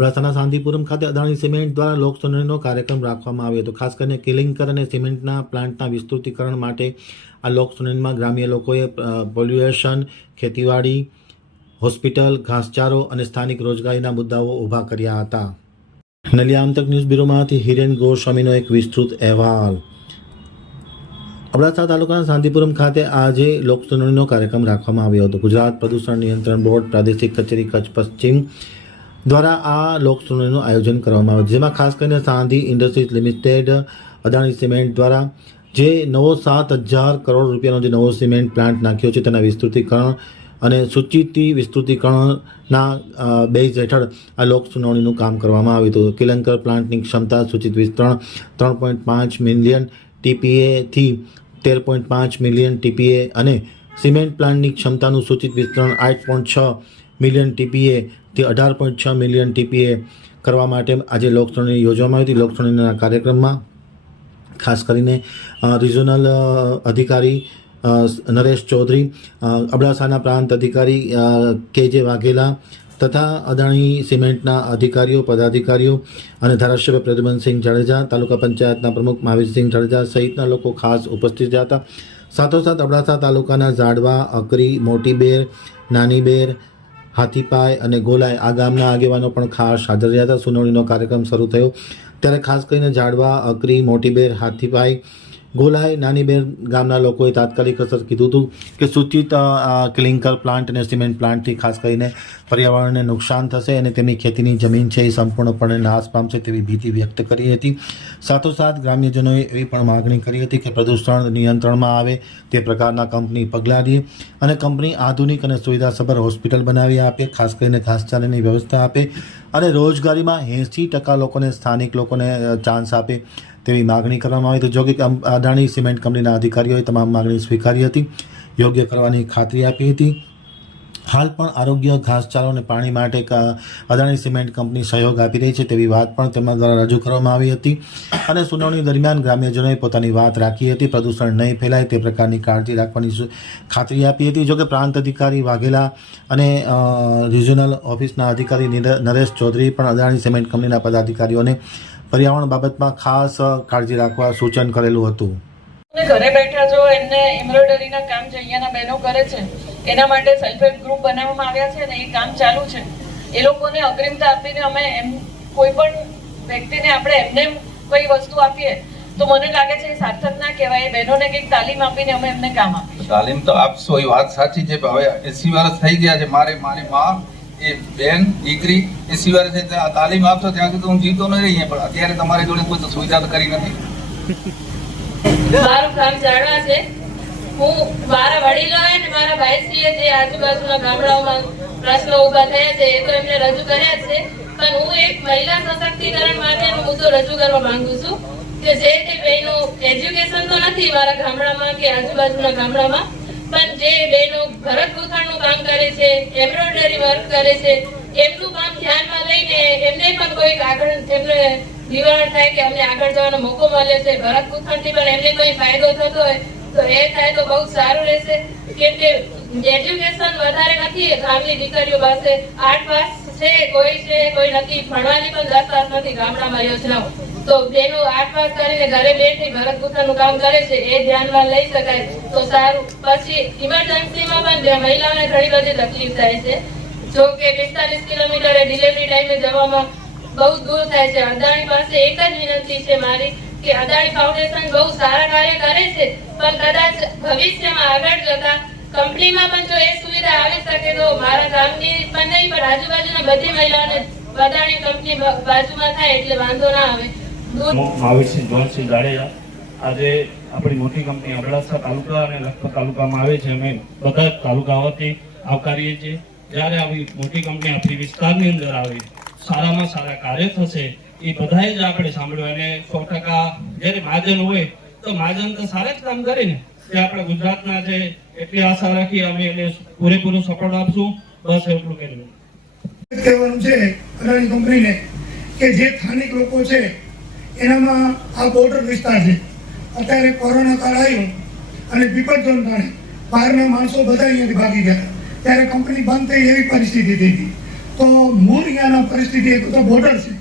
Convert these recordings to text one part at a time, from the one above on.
અબડાસાના શાંતિપુરમ ખાતે અદાણી સિમેન્ટ દ્વારા લોકસંગ્રહનો કાર્યક્રમ રાખવામાં આવ્યો હતો. ખાસ કરીને કિલિંકર અને સિમેન્ટના પ્લાન્ટના વિસ્તૃતિકરણ માટે આ લોકસંગ્રહમાં ગ્રામ્ય લોકોએ પોલ્યુએશન ખેતીવાડી, હોસ્પિટલ, ઘાસચારો અને સ્થાનિક રોજગારીના મુદ્દાઓ ઊભા કર્યા હતા. નલિયા આમતક ન્યૂઝ બ્યુરોમાંથી હિરેન ગોસ્વામીનો એક વિસ્તૃત અહેવાલ. અબડાસા તાલુકાના શાંતિપુરમ ખાતે આજે લોકસુનાવણીનો કાર્યક્રમ રાખવામાં આવ્યો હતો. ગુજરાત પ્રદૂષણ નિયંત્રણ બોર્ડ પ્રાદેશિક કચેરી કચ્છ પશ્ચિમ દ્વારા આ લોકસંગ્રહનું આયોજન કરવામાં આવ્યું જેમાં ખાસ કરીને Sanghi Industries Limited, Adani Cement દ્વારા જે નવો સાત હજાર કરોડ રૂપિયાનો જે નવો સિમેન્ટ પ્લાન્ટ નાખ્યો છે તેના વિસ્તૃતિકરણ અને સૂચિતિ વિસ્તૃતિકરણના બેઝ હેઠળ આ લોક સુનાવણીનું કામ કરવામાં આવ્યું હતું. કિલંકર પ્લાન્ટની ક્ષમતા, સૂચિત વિસ્તરણ ત્રણ પોઈન્ટ પાંચ મિલિયન ટીપીએથી તેર પોઈન્ટ પાંચ મિલિયન ટીપીએ અને સિમેન્ટ પ્લાન્ટની ક્ષમતાનું સૂચિત વિસ્તરણ આઠ પોઈન્ટ છ મિલિયન ટીપીએ તે અઢાર પોઈન્ટ છ મિલિયન ટીપીએ કરવા માટે આજે લોકસુનાવણી યોજવામાં આવી હતી. લોકસુનાવણીના કાર્યક્રમમાં ખાસ કરીને રિજનલ અધિકારી નરેશ ચૌધરી અબડાસાના પ્રાંત અધિકારી કે જે વાઘેલા તથા અદાણી સિમેન્ટના અધિકારીઓ, પદાધિકારીઓ અને ધારાસભ્ય પ્રદ્યુમનસિંહ જાડેજા, તાલુકા પંચાયતના પ્રમુખ મહાવીરસિંહ જાડેજા સહિતના લોકો ખાસ ઉપસ્થિત રહ્યા હતા. સાથોસાથ અબડાસા તાલુકાના ઝાડવા, અકરી, મોટી બેર, નાની બેર હાથીપાય અને ગોલાય આ ગામના આગેવાનો પણ ખાસ હાજર રહ્યા હતા. સુનાવણીનો કાર્યક્રમ શરૂ થયો. ત્યારે ખાસ કરીને ઝાડવા, અકરી, મોટીબેર હાથીપાઈ ગોલાઈ નાનીબેર ગામના લોકોએ તાત્કાલિક અસર કીધું હતું કે સૂચિત ક્લિંકર પ્લાન્ટ અને સિમેન્ટ પ્લાન્ટથી ખાસ કરીને પર્યાવરણને નુકસાન થશે અને તેમની ખેતીની જમીન છે એ સંપૂર્ણપણે નાશ પામશે તેવી ભીતિ વ્યક્ત કરી હતી. સાથોસાથ ગ્રામ્યજનોએ એવી પણ માગણી કરી હતી કે પ્રદૂષણ નિયંત્રણમાં આવે તે પ્રકારના કંપની પગલાં લે અને કંપની આધુનિક અને સુવિધાસભર હોસ્પિટલ બનાવી આપે, ખાસ કરીને ઘાસચારાની વ્યવસ્થા આપે અને રોજગારીમાં એંસી ટકા લોકોને સ્થાનિક લોકોને ચાન્સ આપે તેવી માગણી કરવામાં આવી. હતી જો કે અદાણી સિમેન્ટ કંપનીના અધિકારીઓએ તમામ માગણી સ્વીકારી હતી. યોગ્ય કરવાની ખાતરી આપી હતી. હાલ પણ આરોગ્ય, ઘાસચારો અને પાણી માટે અદાણી સિમેન્ટ કંપની સહયોગ આપી રહી છે તેવી વાત પણ તેમના દ્વારા રજૂ કરવામાં આવી હતી. અને સુનાવણી દરમિયાન ગ્રામ્યજનોએ પોતાની વાત રાખી હતી. પ્રદૂષણ નહીં ફેલાય તે પ્રકારની કાળજી રાખવાની ખાતરી આપી હતી. જોકે પ્રાંત અધિકારી વાઘેલા અને રિજનલ ઓફિસના અધિકારી નરેશ ચૌધરી પણ અદાણી સિમેન્ટ કંપનીના પદાધિકારીઓને પર્યાવરણ બાબતમાં ખાસ કાળજી રાખવા સૂચન કરેલું હતું. ઘરે બેઠા જો એમને એમ્બ્રોઇડરીના કામ જે અહીંયાના બહેનો કરે છે એના માટે સેલ્ફ હેલ્પ ગ્રુપ બનાવવામાં આવ્યા છે અને એ કામ ચાલુ છે. એ લોકોને અગ્રિમતા આપીને અમે એમ કોઈ પણ વ્યક્તિને આપણે એમને એમ કોઈ વસ્તુ આપીએ તો મને લાગે છે એ સાર્થક ના કહેવાય. એ બહેનોને કંઈક તાલીમ આપીને અમે એમને કામ આપીશું. તાલીમ તો આપશો એ વાત સાચી છે હવે એસી વર્ષ થઈ ગયા છે મારે મારી માં એ બેન, દીકરી, એ સિવાય છે, આ તાલીમ આપશો ત્યાં સુધી હું જીતો નહીં રહીએ પણ અત્યારે તમારી જોડે કોઈ સુવિધા કરી નથી. મારું કામ જાણવા છે. હું મારા વડીલો અને મારા ભાઈશ્રીએ જે આજુબાજુના ગામડાઓમાં પ્રશ્નો ઊભા થયા છે, એ તો એમને રજૂ કર્યા છે. પણ હું એક મહિલા સશક્તિકરણ માટેનો મુદ્દો રજૂ કરવા માંગુ છું કે જે તે બહેનો એજ્યુકેશન તો નથી મારા ગામડામાં કે આજુબાજુના ગામડામાં. પણ જે બહેનો ભરત ગૂંથણનું કામ કરે છે, એમ્બ્રોઇડરી વર્ક કરે છે, એમનું કામ ધ્યાનમાં લઈને એમને પણ કોઈ આગળ એમને નિવારણ થાય કે અમને આગળ જવાનો મોકો મળે છે ભરત ગૂંથણથી પણ એમને કોઈ ફાયદો થતો હોય, તો એ થાય તો બહુ સારું રહેશે. કેમ કે એજ્યુકેશન વધારે નથી ગામની દીકરીઓ પાસે આઠ પાસ છે, કોઈ છે, કોઈ નથી, ભણવાની પણ દસ નથી ગામડામાં યોજનાઓ. તો બેનો આઠ કરીને ઘરે બેઠી ભરત ગૂંથણનું કામ કરે છે, એ ધ્યાનમાં લઈ શકાય. તો સારું. પછી ઇમરજન્સીમાં પણ મહિલાઓને ઘણી બધી તકલીફ થાય છે. જો કે પિસ્તાલીસ કિલોમીટરે ડિલિવરી ટાઈમે જવામાં બહુ દૂર થાય છે. અદાણી પાસે એક જ વિનંતી છે મારી કે અદાણી ફાઉન્ડેશન બહુ સારા કાર્ય કરે છે, પણ કદાચ ભવિષ્યમાં આગળ જતા કંપનીમાં પણ જો એ સુવિધા આવી શકે તો મારા ગામની પણ નહીં, પણ આજુબાજુના બધી મહિલાઓને અદાણી કંપની બાજુમાં થાય એટલે વાંધો ના આવે. હું જ અંદર આવે જ જ કામ કરીને તે આપણે ગુજરાતના છે એટલી આશા રાખી અમે એને પૂરેપૂરો આપશું. બસ એટલું કહેવું કહેવાનું જે સ્થાનિક લોકો છે એનામાં આ બોર્ડર વિસ્તાર છે. અત્યારે કોરોના કાળ આવ્યો અને પીપળ ઝોન કારણે બહારના માણસો બધા અહીંયાથી ભાગી ગયા. ત્યારે કંપની બંધ થઈ એવી પરિસ્થિતિ થઈ હતી તો મૂળ અહીંયાના પરિસ્થિતિ એક તો બોર્ડર છે.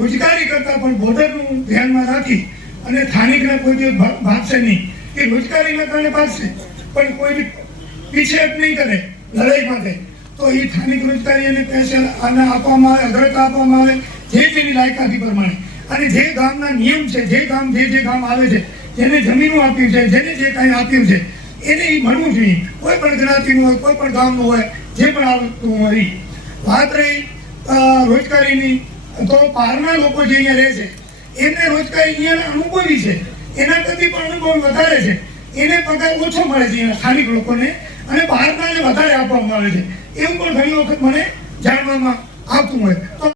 રોજગારી કરતાં પણ બોર્ડરનું ધ્યાનમાં રાખી અને સ્થાનિકને કોઈ દિવસ ભાગશે નહીં. એ રોજગારીના કારણે ભાગશે. પણ કોઈ પીછેહટ નહીં કરે લડાઈ માટે. તો એ સ્થાનિક રોજગારી અને પેન્શન આને આપવામાં આવે, અગ્રતા આપવામાં આવે, જે તેની લાયકાતી પ્રમાણે. અને જે ગામના નિયમ છે, જે ગામ જે જે ગામ આવે છે, જેને જમીનો આપ્યું છે, જેને જે કાંઈ આપ્યું છે, એને એ જોઈએ. કોઈ પણ જ્ઞાતિનું હોય, કોઈ પણ ગામનું હોય, જે પણ આવતું હોય. વાત રહી રોજગારીની, તો બહારના લોકો જે અહીંયા રહે છે, એમને રોજગારી અહીંયા અનુભવી છે. એના કરતી પણ અનુભવ વધારે છે. એને પગાર ઓછો મળે છે અહીંયા સ્થાનિક લોકોને અને બહારનાને વધારે આપવામાં આવે છે. એવું પણ ઘણી વખત મને જાણવામાં આવતું હોય. તો